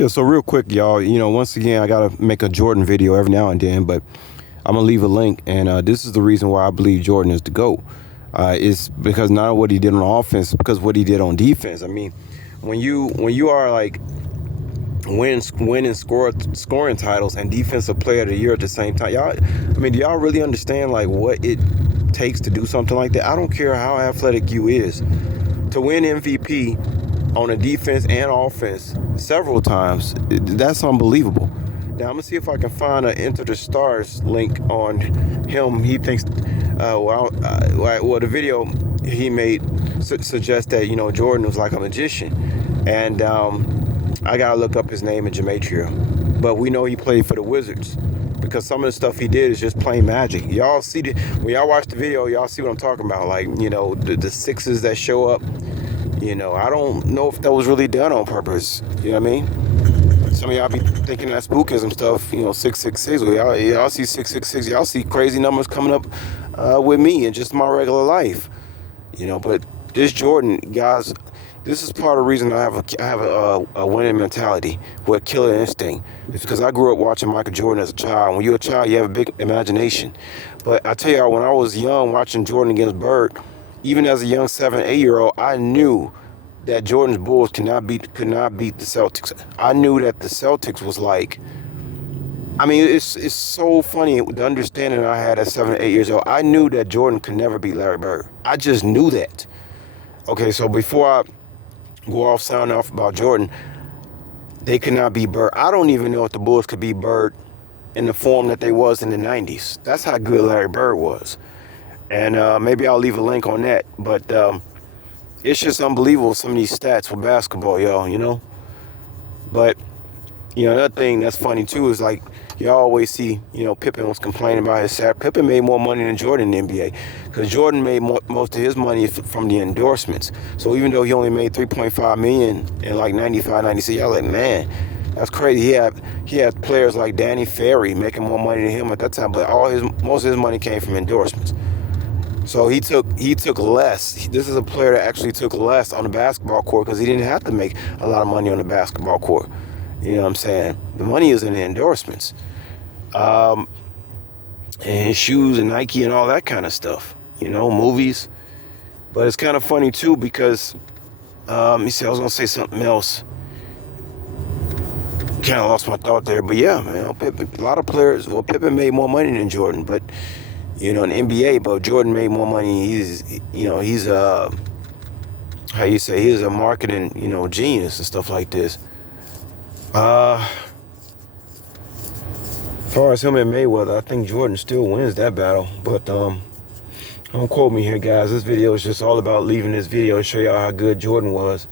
Yeah, so real quick, y'all, once again, I got to make a Jordan video every now and then, but I'm going to leave a link. And this is the reason why I believe Jordan is the GOAT. It's because not what he did on offense, because what he did on defense. I mean, when you are like winning scoring titles and defensive player of the year at the same time, y'all, I mean, do y'all really understand like what it takes to do something like that? I don't care how athletic you is. To win MVP on a defense and offense several times, that's unbelievable. Now I'm gonna see if I can find an Enter the Stars link on him. He thinks, the video he made suggests that Jordan was like a magician, and I gotta look up his name in Gematria, but we know he played for the Wizards because some of the stuff he did is just plain magic. Y'all see when y'all watch the video, y'all see what I'm talking about. Like the sixes that show up. I don't know if that was really done on purpose. You know what I mean? Some of y'all be thinking that spookism stuff, 666. Well, y'all see 666. Y'all see crazy numbers coming up with me in just my regular life. But this Jordan, guys, this is part of the reason I have a winning mentality with killer instinct. It's because I grew up watching Michael Jordan as a child. When you're a child, you have a big imagination. But I tell y'all, when I was young watching Jordan against Bird, even as a young 7, 8-year-old, I knew that Jordan's Bulls could not beat the Celtics. I knew that the Celtics was like, I mean, it's so funny, the understanding I had at 7, 8 years old. I knew that Jordan could never beat Larry Bird. I just knew that. Okay, so before I go off sounding off about Jordan, they could not beat Bird. I don't even know if the Bulls could beat Bird in the form that they was in the 90s. That's how good Larry Bird was. And maybe I'll leave a link on that. But it's just unbelievable, some of these stats for basketball, y'all, But, another thing that's funny, too, is like, you always see, Pippen was complaining about his salary. Pippen made more money than Jordan in the NBA because Jordan made most of his money from the endorsements. So even though he only made $3.5 million in like 95, 96, y'all like, man, that's crazy. He had players like Danny Ferry making more money than him at that time, but most of his money came from endorsements. So he took less. This is a player that actually took less on the basketball court because he didn't have to make a lot of money on the basketball court. You know what I'm saying? The money is in the endorsements. And his shoes and Nike and all that kind of stuff. Movies. But it's kind of funny too because, let me see, I was going to say something else. Kind of lost my thought there. But yeah, man, a lot of players, Pippen made more money than Jordan, but in the NBA, but Jordan made more money. He's a marketing, genius and stuff like this. As far as him and Mayweather, I think Jordan still wins that battle. But don't quote me here, guys. This video is just all about leaving this video to show y'all how good Jordan was.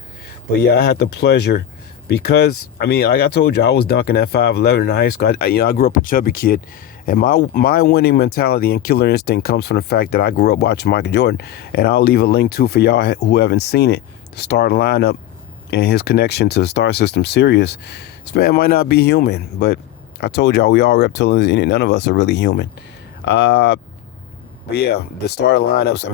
But yeah, I had the pleasure because, like I told you, I was dunking at 5'11" in high school. I grew up a chubby kid. And my winning mentality and killer instinct comes from the fact that I grew up watching Michael Jordan. And I'll leave a link too for y'all who haven't seen it. The starting lineup and his connection to the star system, Sirius. This man might not be human, but I told y'all we all reptilians and none of us are really human. But yeah, the starting lineups,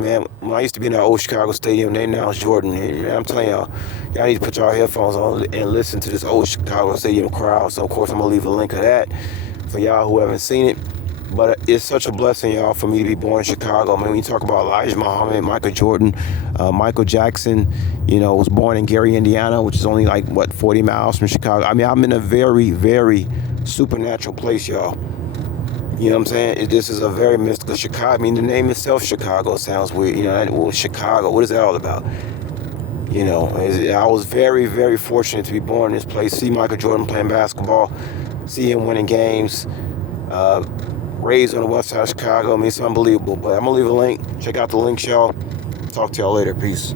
when I used to be in that old Chicago stadium, they announced Jordan. And I'm telling y'all need to put y'all headphones on and listen to this old Chicago stadium crowd. So of course I'm gonna leave a link of that for y'all who haven't seen it. But it's such a blessing, y'all, for me to be born in Chicago. When you talk about Elijah Muhammad, Michael Jordan, Michael Jackson, was born in Gary, Indiana, which is only 40 miles from Chicago. I'm in a very, very supernatural place, y'all. You know what I'm saying? This is a very mystical Chicago. The name itself, Chicago, sounds weird. Chicago, what is that all about? I was very, very fortunate to be born in this place, see Michael Jordan playing basketball, see him winning games, raised on the west side of Chicago. It's unbelievable. But I'm going to leave a link. Check out the links, y'all. Talk to y'all later. Peace.